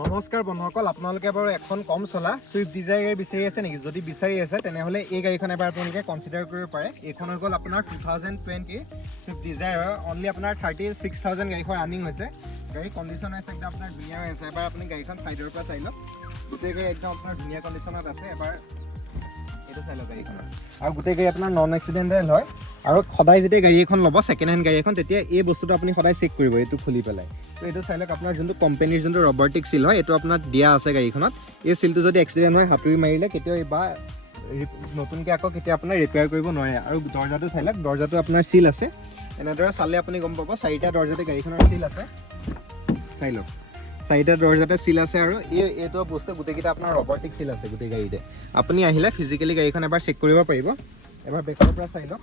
নমস্কাৰ বন্ধুসকল, আপোনালোকে বাৰু এখন কম চলা ছুইফ্ট ডিজায়াৰ বিচাৰি আছে নেকি? যদি বিচাৰি আছে তেনেহ'লে এই গাড়ীখন এবাৰ আপোনালোকে কনচিডাৰ কৰিব পাৰে। এইখন হৈ গ'ল আপোনাৰ 2020 ছুইফ্ট ডিজায়াৰ, অনলি আপোনাৰ 36,000 গাড়ীখন ৰানিং হৈছে। গাড়ী কণ্ডিশ্যন হৈছে একদম আপোনাৰ ধুনীয়া হৈ আছে। এবাৰ আপুনি গাড়ীখন ছাইডৰ পৰা চাই লওক, গোটেই গাড়ী একদম আপোনাৰ ধুনীয়া কণ্ডিশ্যনত আছে। এবাৰ এইটো চাই লওক গাড়ীখনৰ, আৰু গোটেই গাড়ী আপোনাৰ নন এক্সিডেণ্টেল হয়। আৰু সদায় যেতিয়া গাড়ী এখন ল'ব ছেকেণ্ড হেণ্ড গাড়ী এখন, তেতিয়া এই বস্তুটো আপুনি সদায় চেক কৰিব, এইটো খুলি পেলাই। তো এইটো চাই লওক, আপোনাৰ যোনটো কোম্পানীৰ যোনটো ৰবৰ্টিক চিল হয়, এইটো আপোনাৰ দিয়া আছে গাড়ীখনত। এই চিলটো যদি এক্সিডেণ্ট হয়, হাতুৰি মাৰিলে কেতিয়াও বা নতুনকৈ আকৌ কেতিয়া আপোনাৰ ৰিপেয়াৰ কৰিব নোৱাৰে। আৰু দৰ্জাটো চাই লওক, দৰ্জাটো আপোনাৰ চিল আছে। এনেদৰে চালে আপুনি গম পাব, চাৰিটা দৰ্জাতে গাড়ীখনৰ চিল আছে। চাই লওক, চাৰিটা দৰ্জাতে চিল আছে। আৰু এইটো বস্তু গোটেইকেইটা আপোনাৰ ৰবৰ্টিক চিল আছে গোটেই গাড়ীতে। আপুনি আহিলে ফিজিকেলি গাড়ীখন এবাৰ চেক কৰিব পাৰিব। এবাৰ বেকৰ পৰা চাই লওক,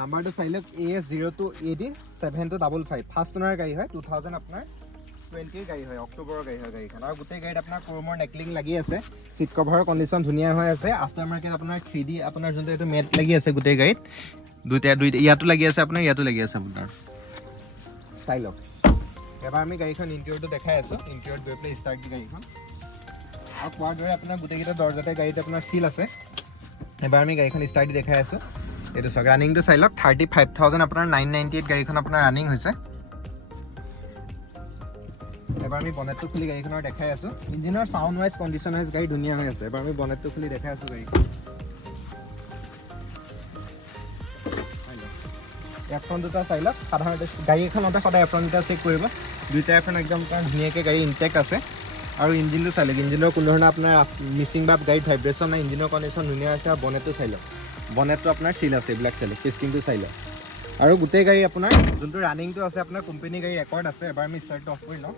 নাম্বাৰটো চাই লওক, AS02AD7255, ফাৰ্ষ্ট অনাৰ গাড়ী হয়, 2000 আপোনাৰ 20 গাড়ী হয়, অক্টোবৰৰ গাড়ী হয় গাড়ীখন। আৰু গোটেই গাড়ীত আপোনাৰ ক্ৰোমৰ নেকলিং লাগি আছে, চিট কভাৰৰ কণ্ডিশ্যন ধুনীয়া হৈ আছে। আফটাৰ মাৰ্কেট আপোনাৰ 3D আপোনাৰ যোনটো এইটো মেট লাগি আছে গোটেই গাড়ীত, দুইটা ইয়াতো লাগি আছে, আপোনাৰ ইয়াতো লাগি আছে আপোনাৰ। চাই লওক, এবাৰ আমি গাড়ীখন ইণ্টেৰিয়ৰটো দেখাই আছোঁ। ইণ্টেৰিয়ৰত গৈ পেলাই ষ্টাৰ্ট দি গাড়ীখন, আৰু কোৱাৰ দৰে আপোনাৰ গোটেইকেইটা দৰ্জাতে গাড়ীত আপোনাৰ চিল আছে। এবাৰ আমি গাড়ীখন ষ্টাৰ্ট দি দেখাই আছোঁ। এইটো চাওক, ৰানিংটো চাই লওক, 35,000 আপোনাৰ 998 গাড়ীখন আপোনাৰ ৰানিং হৈছে। এবাৰ আমি বনেটটো খুলি গাড়ীখনৰ দেখাই আছোঁ। ইঞ্জিনৰ চাউণ্ড ৱাইজ কণ্ডিশ্যন ৱাইজ গাড়ী ধুনীয়া হৈ আছে। এবাৰ আমি বনেটটো খুলি দেখাই আছোঁ গাড়ীখন। এপ্ৰন দুটা চাই লওক, সাধাৰণতে গাড়ীখনতে সদায় এপ্ৰন দুটা চেক কৰিব। দুইটা এপ্ৰন একদম ধুনীয়াকৈ গাড়ী ইনটেক্ট আছে। আৰু ইঞ্জিনটো চাই লওক, ইঞ্জিনৰ কোনো ধৰণৰ আপোনাৰ মিচিং বা গাড়ীত ভাইব্ৰেশ্যন নাই, ইঞ্জিনৰ কণ্ডিশ্যন ধুনীয়া আছে। আৰু বনেটটো চাই লওক, বনেটটো আপোনাৰ চিল আছে, এইবিলাক চাই লওক, টেষ্টিংটো চাই লওক। আৰু গোটেই গাড়ী আপোনাৰ যোনটো ৰানিংটো আছে, আপোনাৰ কোম্পানী গাড়ী ৰেকৰ্ড আছে। এবাৰ আমি ষ্টাৰ্টটো অফ কৰি লওঁ।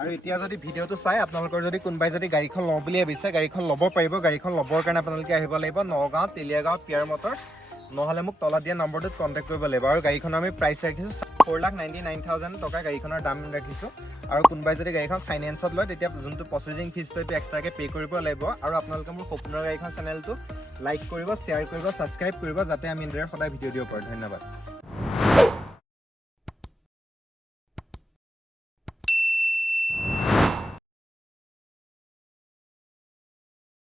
আৰু এতিয়া যদি ভিডিঅ'টো চাই আপোনালোকৰ যদি কোনোবাই যদি গাড়ীখন লওঁ বুলি ভাবিছে, গাড়ীখন ল'ব পাৰিব। গাড়ীখন ল'বৰ কাৰণে আপোনালোকে আহিব লাগিব নগাঁও তেলিয়াগাঁও পিয়াৰ মটৰ্ছ, নহ'লে মোক তলত দিয়া নম্বৰটোত কণ্টেক্ট কৰিব লাগিব। আৰু গাড়ীখনৰ আমি প্ৰাইচ ৰাখিছোঁ 4,99,000 টকা গাড়ীখনৰ দাম ৰাখিছোঁ। আৰু কোনোবাই যদি গাড়ীখন ফাইনেন্সত লয়, তেতিয়া যোনটো প্ৰচেছিং ফিজটো এইটো এক্সট্ৰাকৈ পে' কৰিব লাগিব। আৰু আপোনালোকে মোৰ সপোনৰ গাড়ীখন চেনেলটো লাইক কৰিব, শ্বেয়াৰ কৰিব, ছাবস্ক্ৰাইব কৰিব, যাতে আমি এনেদৰে সদায় ভিডিঅ' দিব পাৰোঁ। ধন্যবাদ।